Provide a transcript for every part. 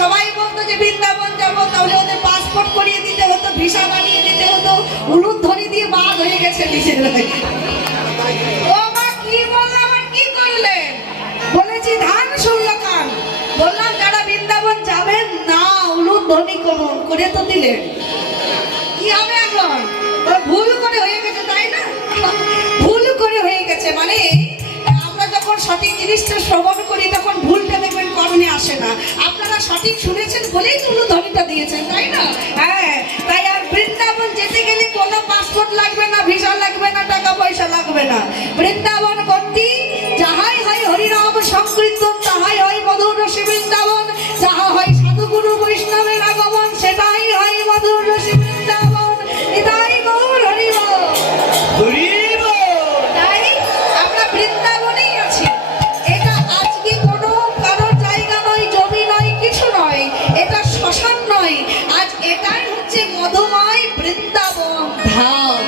সবাই বলতো যে বৃন্দাবন যাবো, তাহলে ওদের পাসপোর্ট করিয়ে দিতে হতো, ভিসা বানিয়ে দিতে হতো, উলুধ্বনি দিয়ে বাদ হয়ে গেছে নিজের। ও মা কি বললাম আর কি করলেন? বলেছি ধান শুনল কান। বললাম যারা বৃন্দাবন যাবেন না উলুধ্বনি করুন, করে তো দিলেন, কি হবে এখন? ভুল করে হয়ে গেছে, তাই না? ভুল করে হয়ে গেছে মানে আমরা যখন সঠিক জিনিসটা শ্রবণ করি তখন ভুলটা দেখবেন কর্ণে আসে না। আপনারা সঠিক শুনেছেন বলেই তো উলুধ্বনিটা দিয়েছেন, তাই না? হ্যাঁ, তাই আর বৃন্দাবন যেতে গেলে কোনো পাসপোর্ট লাগবে না, ভিসা লাগবে না, টাকা পয়সা লাগবে না। বৃন্দাবন করতে যাহাই হয় হরিনাম সংকীর্তন, তাহাই হয় মধুর রসে বৃন্দাবন, যাহা হয় সাধুগুরু বৈষ্ণবের আগমন, সেটাই হয় মধুর রসে বৃন্দাবন। এটাই গৌর হরিবল। তাই আমরা বৃন্দাবনেই আছি। এটা আজকে কোনো কারোর জায়গা নয়, জমি নয়, কিছু নয়, এটা শ্মশান নয়, আজ এটাই হচ্ছে মধুময় বৃন্দাবন ধাম।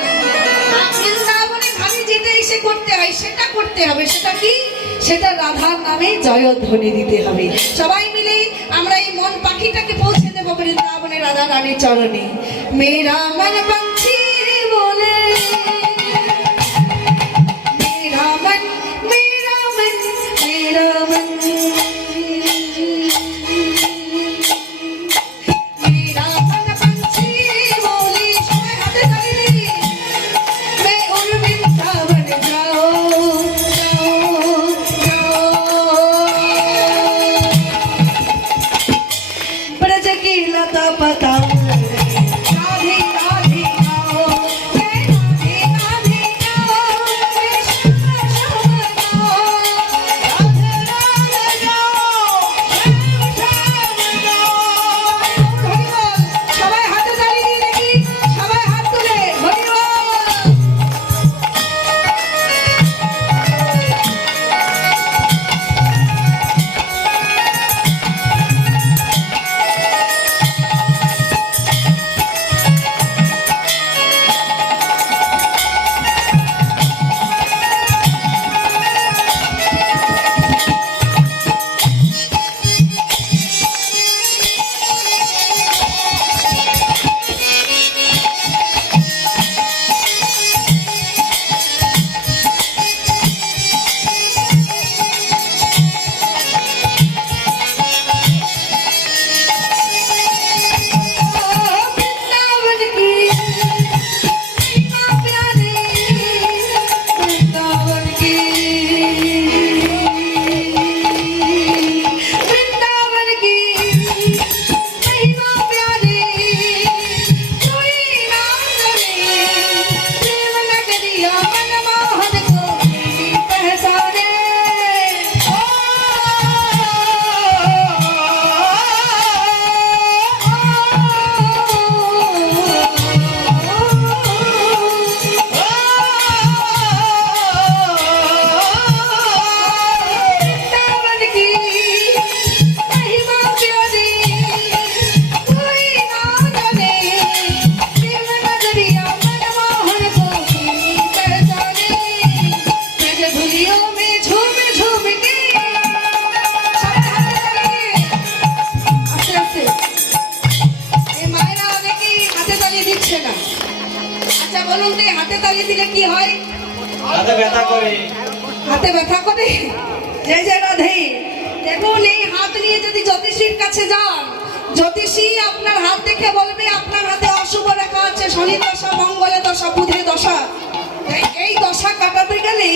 বৃন্দাবনে ধামে যেটা এসে করতে হয় সেটা করতে হবে। সেটা কি? সেটা রাধার নামে জয়ধ্বনি দিতে হবে। সবাই মিলে আমরা এই মন পাখিটাকে পৌঁছে দেবো বৃন্দাবনে রাধা রানীর চরণে। মেরা মন পক্ষী বলে, মেরা মন, মেরা মন, মেরা মন, মেরা মন পক্ষী বলে, সবাই হাতে তালি দিই। मैं उन वृंदावन जाओ जाओ जाओ, ब्रज की लता पता राधे राधे गाओ, मैं राधे राधे गाओ, मैं श्याम श्याम गाओ, राधे राधे गाओ, श्याम श्याम गाओ। हरि बोल। সবাই হাতে তালি দিয়ে দেখি, সবাই হাত তুলে হরি বল। वृंदावन की महिमा प्यारी, वृंदावन की, वृंदावन की महिमा प्यारी, कोई नाम जाने, प्रेम नगरिया मनमोहन को पहचाने। वृंदावन की महिमा प्यारी, कोई नाम जाने, प्रेम नगरिया मनमोहन को पहचाने। ब्रज धुलियों में झूम झूम के, আস্তে আস্তে এই মায়েরা অনেকেই হাতে তালি দিচ্ছে না। আচ্ছা বলুন তো, এই হাতে তালি দিলে কি হয়? হাতে ব্যথা করে। হাতে ব্যথা করে? জয় জয় রাধে। দেখুন এই হাত নিয়ে যদি জ্যোতিষীর কাছে যান, জ্যোতিষী আপনার হাত দেখে বলবে আপনার হাতে অশুভ রেখা আছে, শনি দশা, মঙ্গলের দশা, বুধের দশা। তাই এই দশা কাটাতে গেলে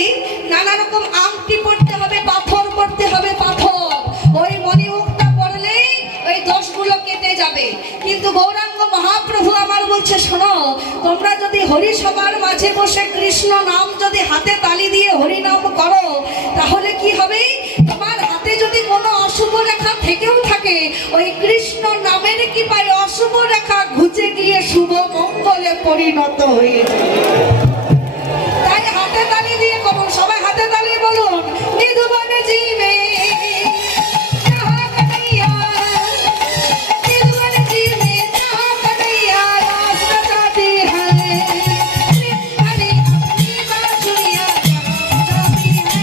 নানা রকম আংটি পড়তে হবে, পাথর পড়তে হবে, পাথর। ওই মণিমুখটা পড়লেই ওই দোষগুলো কেটে যাবে। কিন্তু গৌরাঙ্গ মহাপ্রভু আমার বলছে, শোনো, তোমরা যদি হরি সবার মাঝে বসে কৃষ্ণ নাম যদি হাতে তালি দিয়ে হরি নাম করো, তাহলে কি হবে? তোমার হাতে যদি কোনো অশুভ রেখা থেকেও থাকে, ওই কৃষ্ণ নামের কি পায় অশুভ রেখা ঘুচে গিয়ে শুভ মঙ্গলে পরিণত হয়ে যায়। তাই হাতে তালি দিয়ে করুন, সবাই হাতে তালি বলুন। নিধুবন জীবে যাহা কানাইয়া, নিধুবন জীবে যাহা কানাইয়া, রাস রচাতে হরে, হরে अपनी बांसुरिया बजाती है।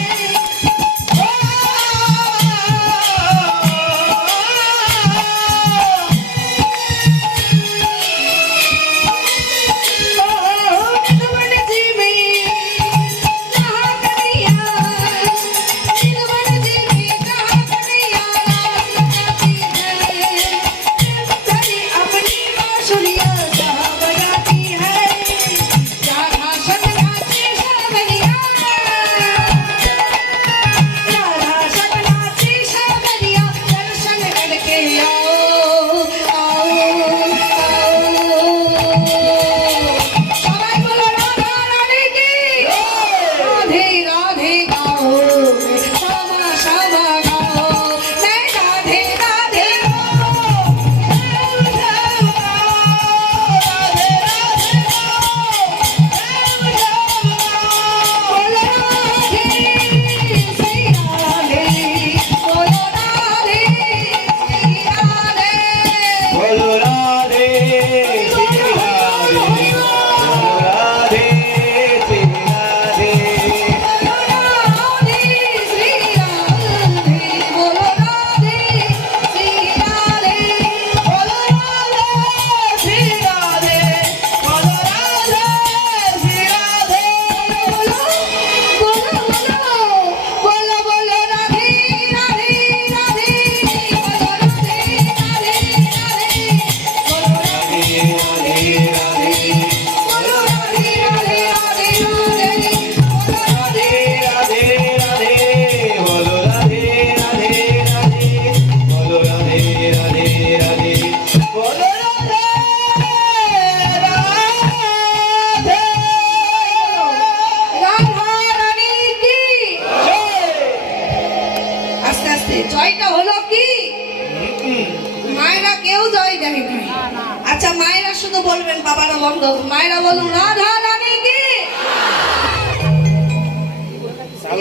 জানি না। আচ্ছা মায়েরা শুধু বলবেন, বাবারা বন্ধ। মায়েরা বলুন রাধা রানী কি।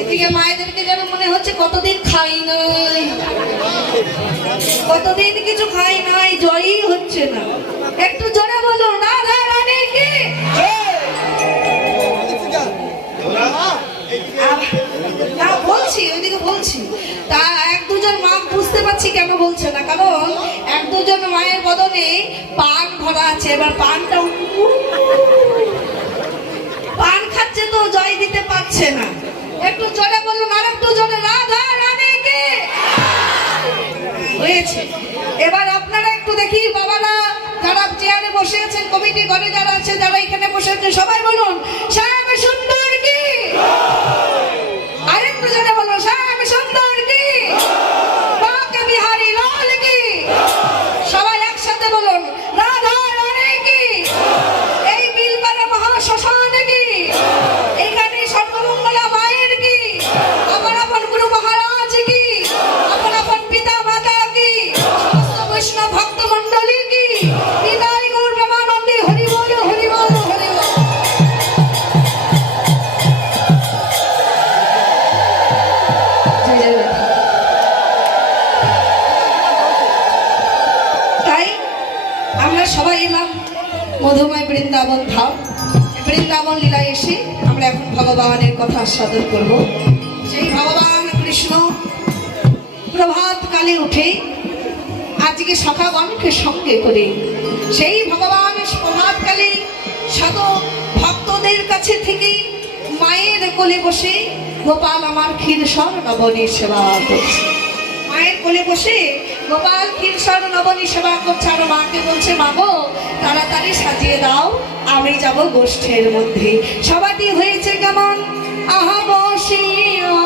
এদিকে মায়েদেরকে যেন মনে হচ্ছে কতদিন খাই নাই, কতদিন কিছু খাই নাই, জয়ই হচ্ছে না। একটু জোরে বলুন রাধা রানী কি। না বলছি, ওইদিকে বলছি। তা এক দুজন মা বুঝতে পারছি কেন বলছে না, কারণ এক দুজন মায়ের বদনে পান ভরা আছে। এবার পানটা পান খাচ্ছে তো জয় দিতে পারছে না। একটু জোরে বলুন, আর একটু জোরে রাধা রানী কি হয়েছে। এবার আপনারা একটু দেখি, বাবারা যারা চেয়ারে বসে আছেন, কমিটি ঘরে যারা আছে, যারা এখানে বসে আছেন, সবাই বলুন শ্যাম সুন্দর কি। আরেকটু জোরে বলুন শ্যাম সুন্দর কি, বাঁকে বিহারী লাল কি। সবাই একসাথে বলুন রাধা রানী কি। এই বিলপাড়া মহাশ্মশান কি, এইখানে সর্বমঙ্গলা মায়ের কি, আপন আপন গুরু মহারাজ কি, আপন আপন পিতা মাতা কি, সমস্ত বৈষ্ণব ভক্ত মণ্ডলী কি। হৃদয় গৌর প্রেমানন্দে হরি বল হরি বল হরি বল। জয় জয় রাধা। তাই আমরা সবাই এলাম মধুময় বৃন্দাবন ধাম। বৃন্দাবন লীলায় এসে আমরা এখন ভগবানের কথা আস্বাদন করব। সেই ভগবান কৃষ্ণ প্রভাত কালে উঠে আজকে সখাগণকে সঙ্গে করে সেই ভগবান প্রভাতকালে শত ভক্তদের কাছে থেকে মায়ের কোলে বসে গোপাল আমার ক্ষীরসর নবনী সেবা করছে। মায়ের কোলে বসে গোপাল ক্ষীরসর নবনী সেবা করছে। আর মাকে বলছে মাগো তাড়াতাড়ি সাজিয়ে দাও, আমি যাব গোষ্ঠের মধ্যে। সবাটি হয়েছে কেমন, আহা বসিও